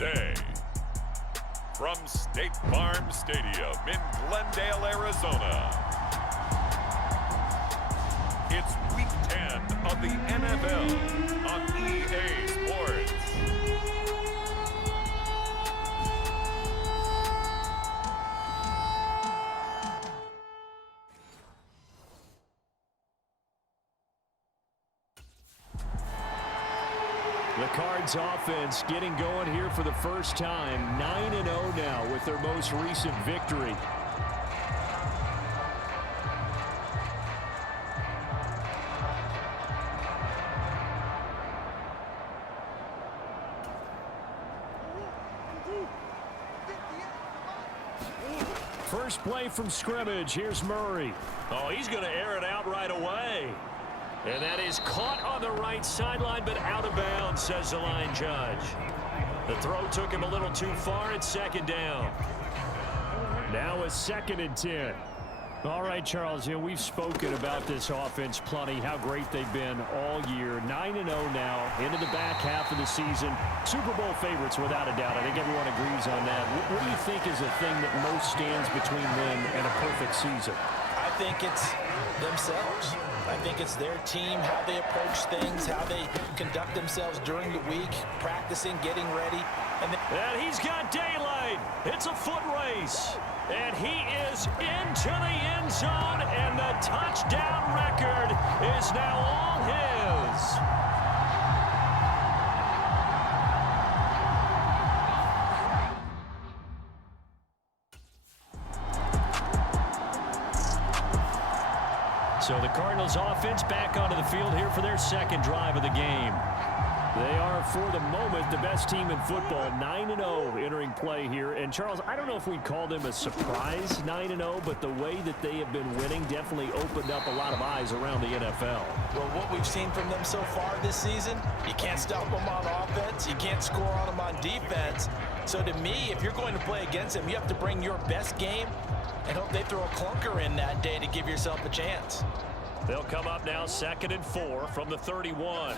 today. From State Farm Stadium in Glendale, Arizona, it's Week 10 of the NFL on EA Sports. The Cards offense getting going here for the first time. 9-0 now with their most recent victory. First play from scrimmage. Here's Murray. Oh, he's going to air it out right away. And that is caught on the right sideline, but out of bounds, says the line judge. The throw took him a little too far. It's second down. Now a 2nd and 10. All right, Charles, we've spoken about this offense plenty, how great they've been all year. 9-0 now, into the back half of the season. Super Bowl favorites, without a doubt. I think everyone agrees on that. What do you think is the thing that most stands between them and a perfect season? I think it's themselves. I think it's their team, how they approach things, how they conduct themselves during the week, practicing, getting ready. And he's got daylight. It's a foot race. And he is into the end zone, and the touchdown record is now all his. So the Cardinals offense back onto the field here for their second drive of the game. They are, for the moment, the best team in football, 9-0 entering play here. And, Charles, I don't know if we'd call them a surprise 9-0, but the way that they have been winning definitely opened up a lot of eyes around the NFL. Well, what we've seen from them so far this season, you can't stop them on offense, you can't score on them on defense. So to me, if you're going to play against them, you have to bring your best game and hope they throw a clunker in that day to give yourself a chance. They'll come up now 2nd and 4 from the 31.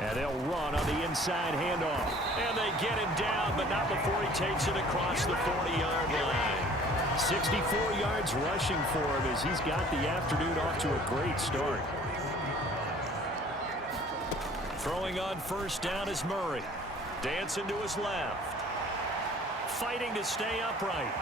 And they'll run on the inside handoff. And they get him down, but not before he takes it across the 40-yard line. 64 yards rushing for him as he's got the afternoon off to a great start. Throwing on first down is Murray. Dancing to his left. Fighting to stay upright.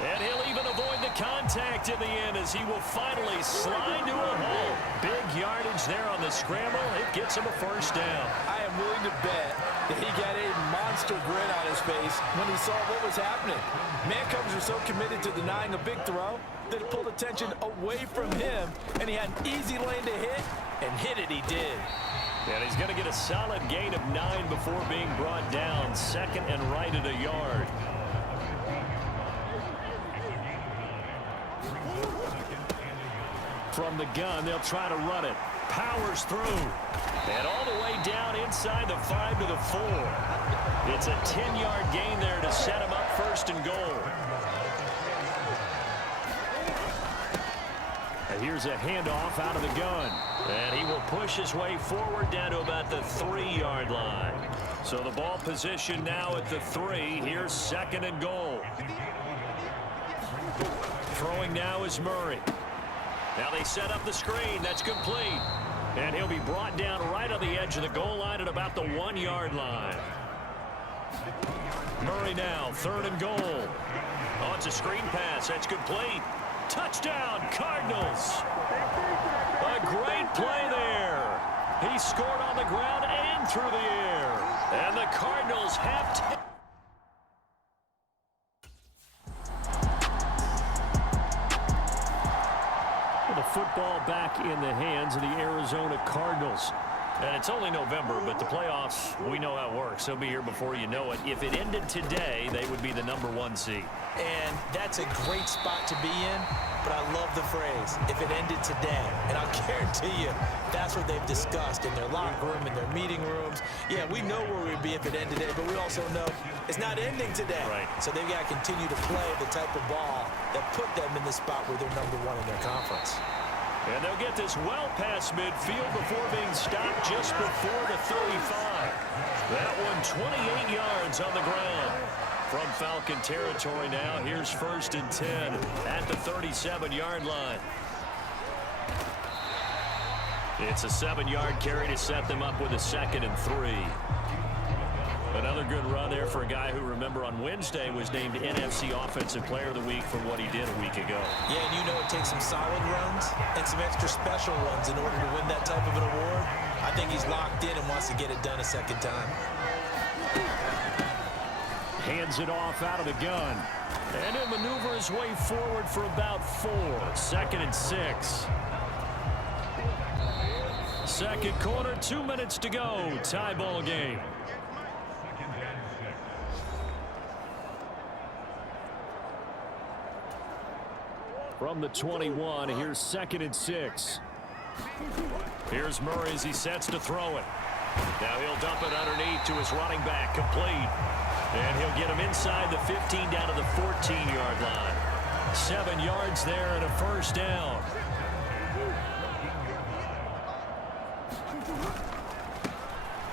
And he'll even avoid the contact in the end as he will finally slide to a hole. Big yardage there on the scramble. It gets him a first down. I am willing to bet that he got a monster grin on his face when he saw what was happening. Man coverage was so committed to denying a big throw that it pulled attention away from him, and he had an easy lane to hit, and hit it he did. And he's going to get a solid gain of 9 before being brought down. 2nd and right at a yard. From the gun, they'll try to run it. Powers through. And all the way down inside the 5 to the 4. It's a 10-yard gain there to set him up 1st and goal. And here's a handoff out of the gun. And he will push his way forward down to about the 3-yard line. So the ball position now at the 3. Here's 2nd and goal. Throwing now is Murray. Now they set up the screen. That's complete. And he'll be brought down right on the edge of the goal line at about the 1-yard line. Murray now, 3rd and goal. Oh, it's a screen pass. That's complete. Touchdown, Cardinals. A great play there. He scored on the ground and through the air. And the Cardinals have... The football back in the hands of the Arizona Cardinals. And it's only November, but the playoffs, we know how it works. They'll be here before you know it. If it ended today, they would be the #1 seed. And that's a great spot to be in, but I love the phrase, if it ended today. And I'll guarantee you, that's what they've discussed in their locker room, in their meeting rooms. Yeah, we know where we'd be if it ended today, but we also know it's not ending today. Right. So they've got to continue to play the type of ball that put them in the spot where they're #1 in their conference. And they'll get this well past midfield before being stopped just before the 35. That one 28 yards on the ground. From Falcon territory now, here's 1st and 10 at the 37-yard line. It's a 7-yard carry to set them up with a 2nd and 3. Another good run there for a guy who, remember, on Wednesday was named NFC Offensive Player of the Week for what he did a week ago. Yeah, and you know it takes some solid runs and some extra special ones in order to win that type of an award. I think he's locked in and wants to get it done a second time. Hands it off out of the gun. And he'll maneuver his way forward for about 4. 2nd and 6. Second quarter, 2 minutes to go. Tie ball game. From the 21, here's 2nd and 6. Here's Murray as he sets to throw it. Now he'll dump it underneath to his running back, complete. And he'll get him inside the 15 down to the 14-yard line. 7 yards there and a 1st down.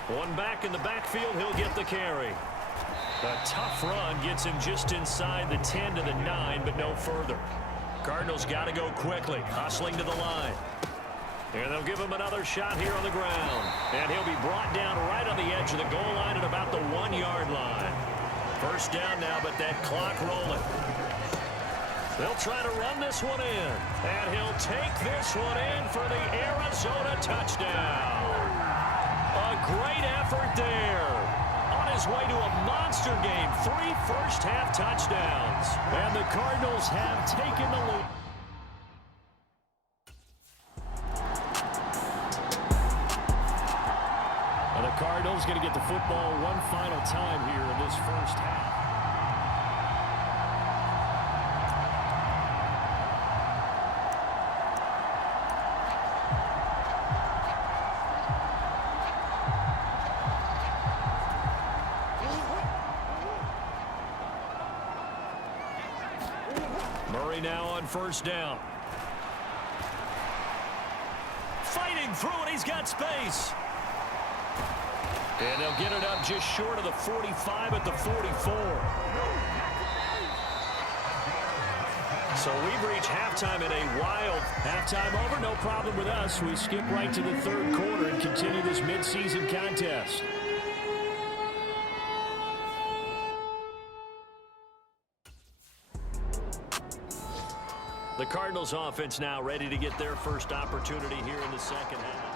One back in the backfield, he'll get the carry. A tough run gets him just inside the 10 to the 9, but no further. Cardinals got to go quickly, hustling to the line. And they'll give him another shot here on the ground. And he'll be brought down right on the edge of the goal line at about the 1-yard line. 1st down now, but that clock rolling. They'll try to run this one in. And he'll take this one in for the Arizona touchdown. A great effort there. On his way to a monster game. 3 first-half touchdowns. And the Cardinals have taken the lead. And the Cardinals going to get the football one final time here in this first half. Murray now on 1st down. Fighting through it, he's got space. And they'll get it up just short of the 45 at the 44. So we've reached halftime in a wild halftime over. No problem with us. We skip right to the 3rd quarter and continue this midseason contest. The Cardinals offense now ready to get their first opportunity here in the second half.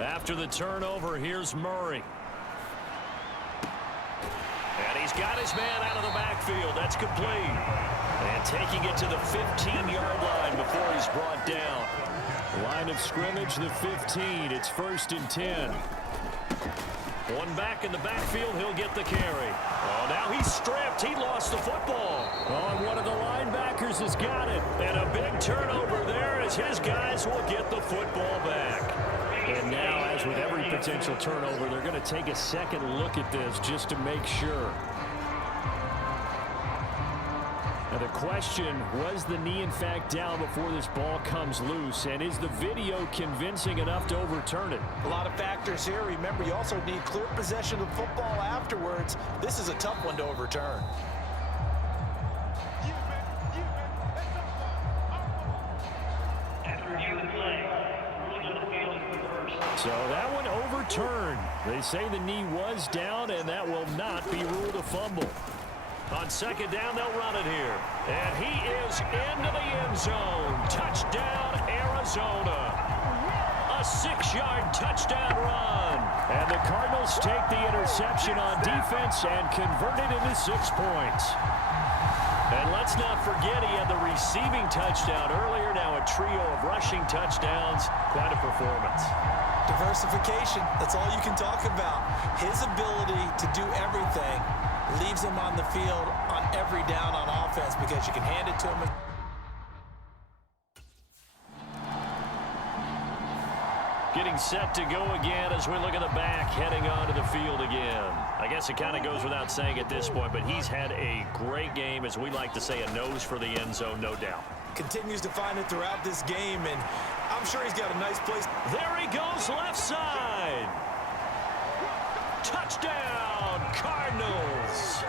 After the turnover, here's Murray. And he's got his man out of the backfield. That's complete. And taking it to the 15-yard line before he's brought down. Line of scrimmage, the 15. It's 1st and 10. One back in the backfield, he'll get the carry. Oh, now he's stripped. He lost the football. Oh, and one of the linebackers has got it. And a big turnover there as his guys will get the football back. And now, as with every potential turnover, they're going to take a second look at this just to make sure. Now the question, was the knee in fact down before this ball comes loose? And is the video convincing enough to overturn it? A lot of factors here. Remember, you also need clear possession of football afterwards. This is a tough one to overturn. So that one overturned. They say the knee was down, and that will not be ruled a fumble. On 2nd down, they'll run it here. And he is into the end zone. Touchdown, Arizona. A 6-yard touchdown run. And the Cardinals take the interception on defense and convert it into 6 points. And let's not forget he had the receiving touchdown earlier. Now a trio of rushing touchdowns. Quite a performance. Diversification, that's all you can talk about. His ability to do everything leaves him on the field on every down on offense because you can hand it to him. Getting set to go again as we look at the back, heading onto the field again. I guess it kind of goes without saying at this point, but he's had a great game, as we like to say, a nose for the end zone, no doubt. Continues to find it throughout this game, and I'm sure he's got a nice place. There he goes, left side. Touchdown, Cardinals.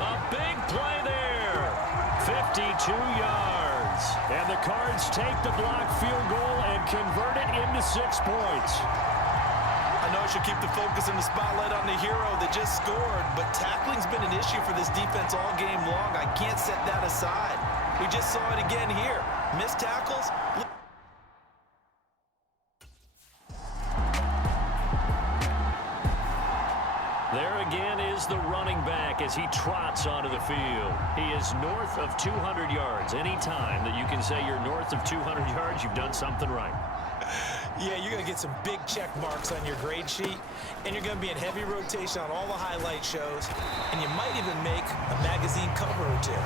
A big play there. 52 yards. And the Cards take the blocked field goal and convert it into 6 points. I know I should keep the focus and the spotlight on the hero that just scored, but tackling's been an issue for this defense all game long. I can't set that aside. We just saw it again here. Missed tackles. There again is the running back as he trots onto the field. He is north of 200 yards. Any time that you can say you're north of 200 yards, you've done something right. Yeah, you're going to get some big check marks on your grade sheet, and you're going to be in heavy rotation on all the highlight shows, and you might even make a magazine cover or two.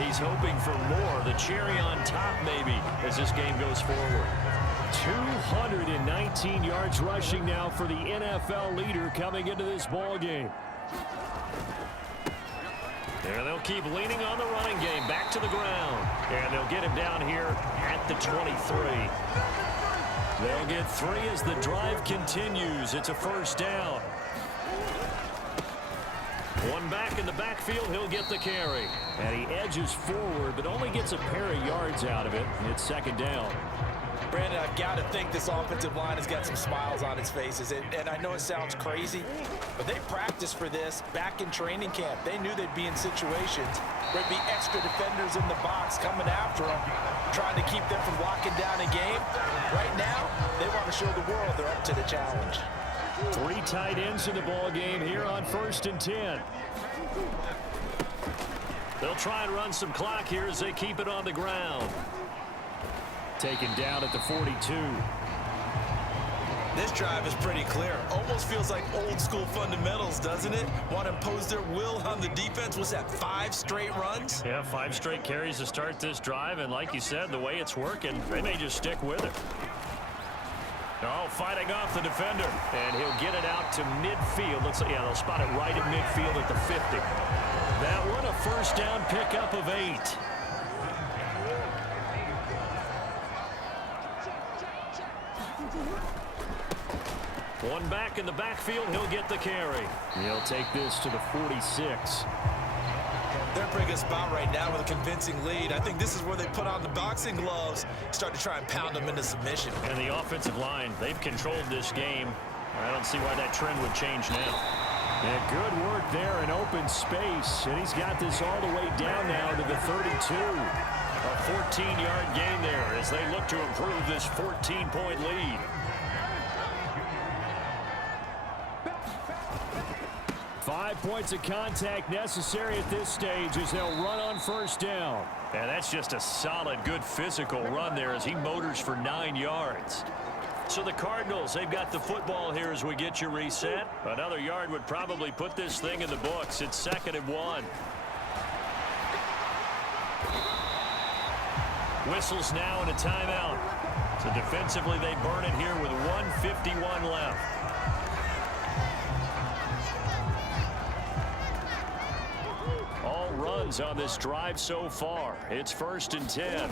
He's hoping for more, the cherry on top maybe, as this game goes forward. 219 yards rushing now for the NFL leader coming into this ball game. And they'll keep leaning on the running game back to the ground. And they'll get him down here at the 23. They'll get 3 as the drive continues. It's a first down. One back in the backfield, he'll get the carry. And he edges forward, but only gets a pair of yards out of it. It's second down. Brandon, I've got to think this offensive line has got some smiles on its faces. And I know it sounds crazy, but they practiced for this back in training camp. They knew they'd be in situations where there'd be extra defenders in the box coming after them, trying to keep them from locking down a game. Right now, they want to show the world they're up to the challenge. 3 tight ends in the ball game here on 1st and 10. They'll try and run some clock here as they keep it on the ground. Taken down at the 42. This drive is pretty clear. Almost feels like old school fundamentals, doesn't it? Want to impose their will on the defense. What's that, 5 straight runs? Yeah, 5 straight carries to start this drive. And like you said, the way it's working, they may just stick with it. Oh, fighting off the defender. And he'll get it out to midfield. Looks like, yeah, they'll spot it right at midfield at the 50. That one, a first down pickup of 8. One back in the backfield, he'll get the carry. He'll take this to the 46. They're in a pretty good spot right now with a convincing lead. I think this is where they put on the boxing gloves, start to try and pound them into submission. And the offensive line, they've controlled this game. I don't see why that trend would change now. And good work there in open space. And he's got this all the way down now to the 32. A 14-yard gain there as they look to improve this 14-point lead. 5 points of contact necessary at this stage as they'll run on first down. And that's just a solid, good physical run there as he motors for 9 yards. So the Cardinals, they've got the football here as we get you reset. Another yard would probably put this thing in the books. It's 2nd and 1. Whistles now and a timeout. So defensively, they burn it here with 1:51 left. All runs on this drive so far. It's 1st and 10.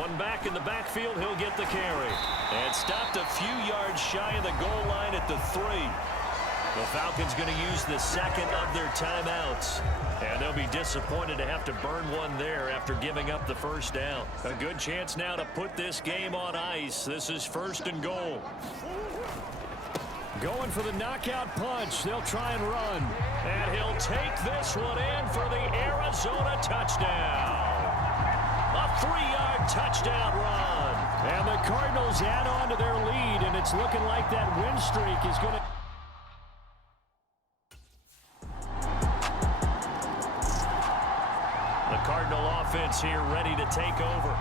One back in the backfield, he'll get the carry. And stopped a few yards shy of the goal line at the 3. The Falcons going to use the 2nd of their timeouts. And they'll be disappointed to have to burn one there after giving up the first down. A good chance now to put this game on ice. This is 1st and goal. Going for the knockout punch. They'll try and run. And he'll take this one in for the Arizona touchdown. A 3-yard touchdown run. And the Cardinals add on to their lead, and it's looking like that win streak is going to... The Cardinal offense here ready to take over.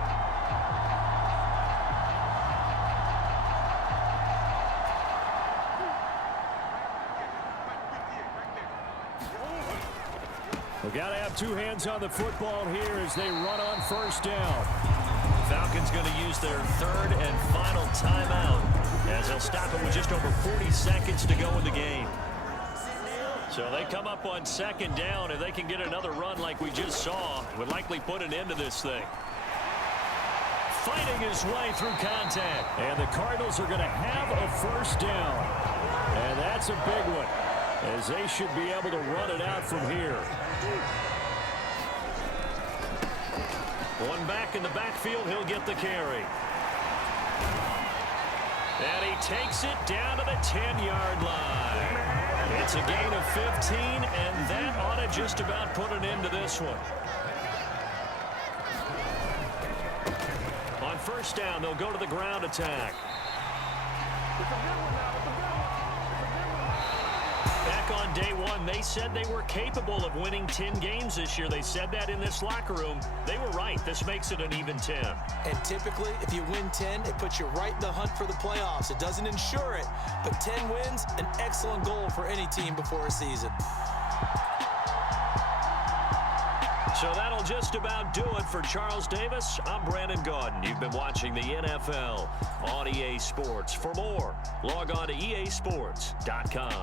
We've got to have 2 hands on the football here as they run on first down. Falcons going to use their third and final timeout as they'll stop it with just over 40 seconds to go in the game. So they come up on second down. If they can get another run like we just saw, would likely put an end to this thing. Fighting his way through contact. And the Cardinals are going to have a first down. And that's a big one, as they should be able to run it out from here. One back in the backfield, he'll get the carry. And he takes it down to the 10-yard line. It's a gain of 15, and that ought to just about put an end to this one. On first down, they'll go to the ground attack. Back on day one, they said they were capable of winning 10 games this year. They said that in this locker room. They were right. This makes it an even 10. And typically, if you win 10, it puts you right in the hunt for the playoffs. It doesn't ensure it, but 10 wins, an excellent goal for any team before a season. So that'll just about do it for Charles Davis. I'm Brandon Gaudin. You've been watching the NFL on EA Sports. For more, log on to easports.com.